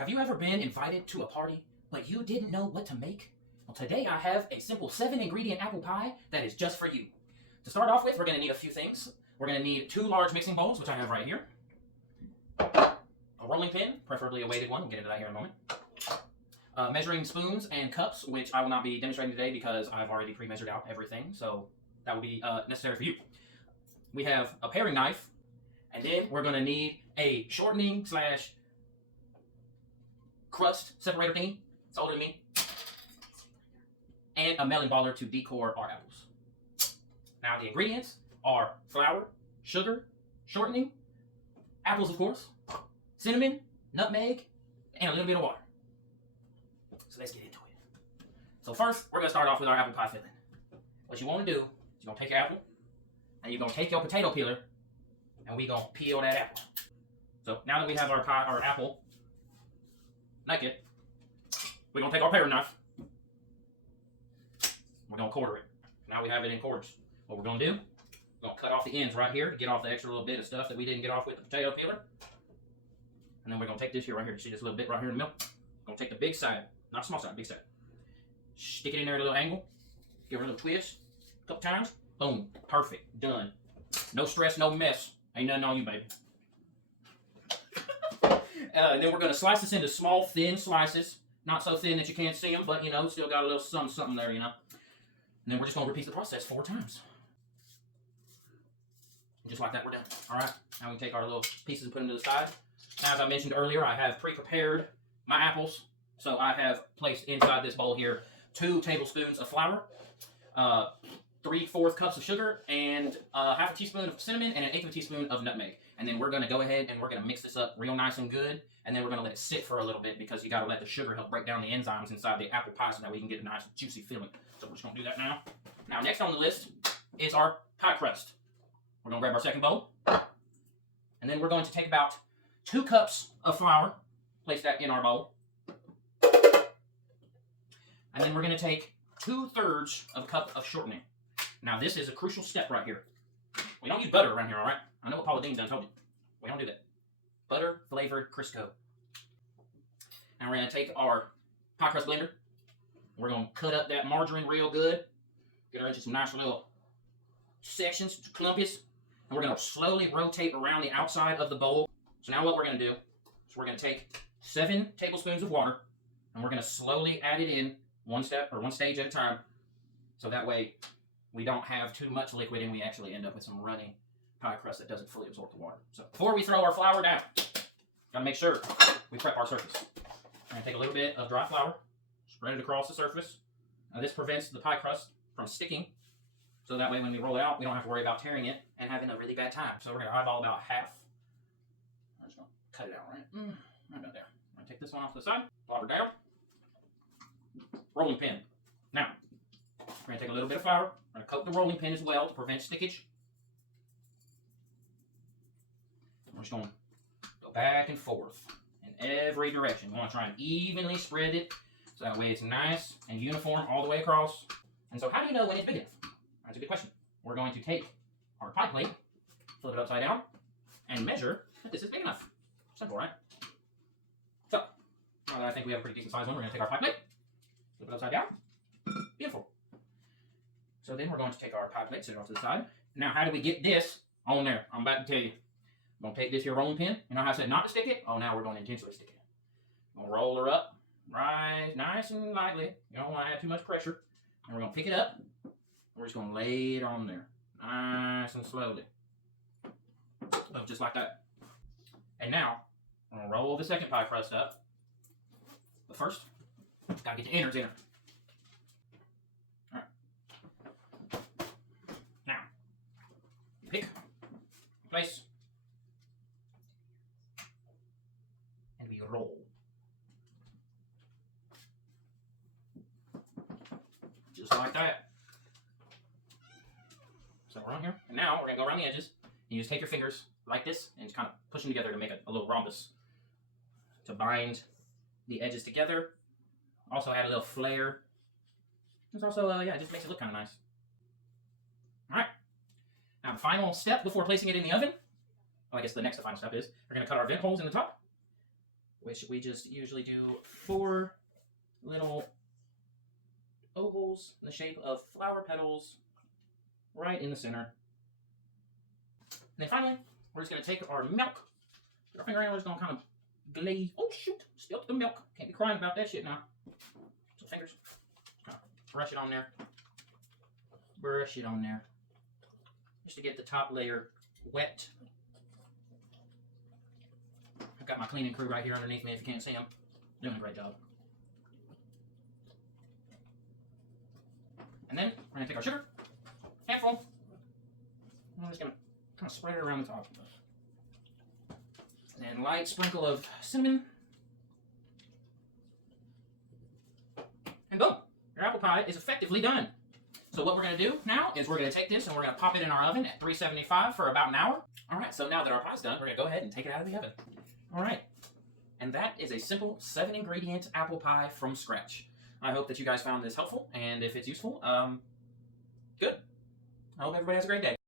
Have you ever been invited to a party, but you didn't know what to make? Well, today I have a simple 7-ingredient apple pie that is just for you. To start off with, we're going to need a few things. We're going to need 2 large mixing bowls, which I have right here. A rolling pin, preferably a weighted one. We'll get into that here in a moment. Measuring spoons and cups, which I will not be demonstrating today because I've already pre-measured out everything, so that will be necessary for you. We have a paring knife, and then we're going to need a shortening / crust separator thingy. It's older than me. And a melon baller to decor our apples. Now the ingredients are flour, sugar, shortening, apples of course, cinnamon, nutmeg, and a little bit of water. So let's get into it. So first, we're going to start off with our apple pie filling. What you want to do is you're going to take your apple, and you're going to take your potato peeler, and we're going to peel that apple. So now that we have our apple naked, we're going to take our paring knife. We're going to quarter it. Now we have it in quarters. What we're going to do, we're going to cut off the ends right here to get off the extra little bit of stuff that we didn't get off with the potato peeler. And then we're going to take this here right here. See this little bit right here in the middle? We're going to take the big side, not small side, big side. Stick it in there at a little angle. Give it a little twist. A couple times. Boom. Perfect. Done. No stress, no mess. Ain't nothing on you, baby. And then we're going to slice this into small, thin slices. Not so thin that you can't see them, but, you know, still got a little something there, you know. And then we're just going to repeat the process 4 times. Just like that, we're done. All right. Now we take our little pieces and put them to the side. Now, as I mentioned earlier, I have pre-prepared my apples. So I have placed inside this bowl here 2 tablespoons of flour, 3/4 cups of sugar, and half a teaspoon of cinnamon, and 1/8 of a teaspoon of nutmeg. And then we're going to go ahead and we're going to mix this up real nice and good. And then we're going to let it sit for a little bit because you got to let the sugar help break down the enzymes inside the apple pie so that we can get a nice juicy filling. So we're just going to do that now. Now, next on the list is our pie crust. We're going to grab our second bowl. And then we're going to take about 2 cups of flour, place that in our bowl. And then we're going to take 2/3 of a cup of shortening. Now, this is a crucial step right here. We don't use butter around here, all right? I know what Paula Deen done told you. We don't do that. Butter flavored Crisco. Now we're going to take our pie crust blender. We're going to cut up that margarine real good. Get her into some nice little sections, clumpies. And we're going to slowly rotate around the outside of the bowl. So now what we're going to do is we're going to take 7 tablespoons of water. And we're going to slowly add it in one stage at a time. So that way we don't have too much liquid and we actually end up with some runny pie crust that doesn't fully absorb the water. So before we throw our flour down, gotta make sure we prep our surface. I'm gonna take a little bit of dry flour, spread it across the surface. Now this prevents the pie crust from sticking, so that way when we roll it out, we don't have to worry about tearing it and having a really bad time. So we're gonna eyeball about half. I'm just gonna cut it out right about there. I'm gonna take this one off to the side, flop it down, rolling pin. Now, we're gonna take a little bit of flour, we're gonna coat the rolling pin as well to prevent stickage. We're just going to go back and forth in every direction. We want to try and evenly spread it so that way it's nice and uniform all the way across. And so how do you know when it's big enough? That's a good question. We're going to take our pie plate, flip it upside down, and measure that this is big enough. Simple, right? So, now that I think we have a pretty decent size one, we're going to take our pie plate, flip it upside down. Beautiful. So then we're going to take our pie plate, set it off to the side. Now how do we get this on there? I'm about to tell you. I'm going to take this here rolling pin. You know how I said not to stick it? Oh, now we're going to intentionally stick it. I'm going to roll her up right nice and lightly. You don't want to add too much pressure. And we're going to pick it up. We're just going to lay it on there. Nice and slowly. Oh, just like that. And now, I'm going to roll the second pie crust up. But first, got to get the innards in her. Alright. Now, pick, place, roll. Just like that. So we're on here. And now we're going to go around the edges. And you just take your fingers like this and just kind of push them together to make a little rhombus to bind the edges together. Also add a little flare. It's also, yeah, it just makes it look kind of nice. Alright. Now the final step before placing it in the oven, well, I guess the next final step is we're going to cut our vent holes in the top. which we just usually do 4 little ovals in the shape of flower petals right in the center. And then finally, we're just going to take our milk. Our fingernail is going to kind of glaze. Oh, shoot. Spilt the milk. Can't be crying about that shit now. So fingers. Kind of brush it on there. Brush it on there. Just to get the top layer wet. I've got my cleaning crew right here underneath me if you can't see them. Doing a great job. And then we're going to take our sugar. Handful. I'm just going to kind of spread it around the top. And then light sprinkle of cinnamon. And boom, your apple pie is effectively done. So what we're going to do now is we're going to take this and we're going to pop it in our oven at 375 for about an hour. All right, so now that our pie's done, we're going to go ahead and take it out of the oven. All right, and that is a simple 7-ingredient apple pie from scratch. I hope that you guys found this helpful, and if it's useful, good. I hope everybody has a great day.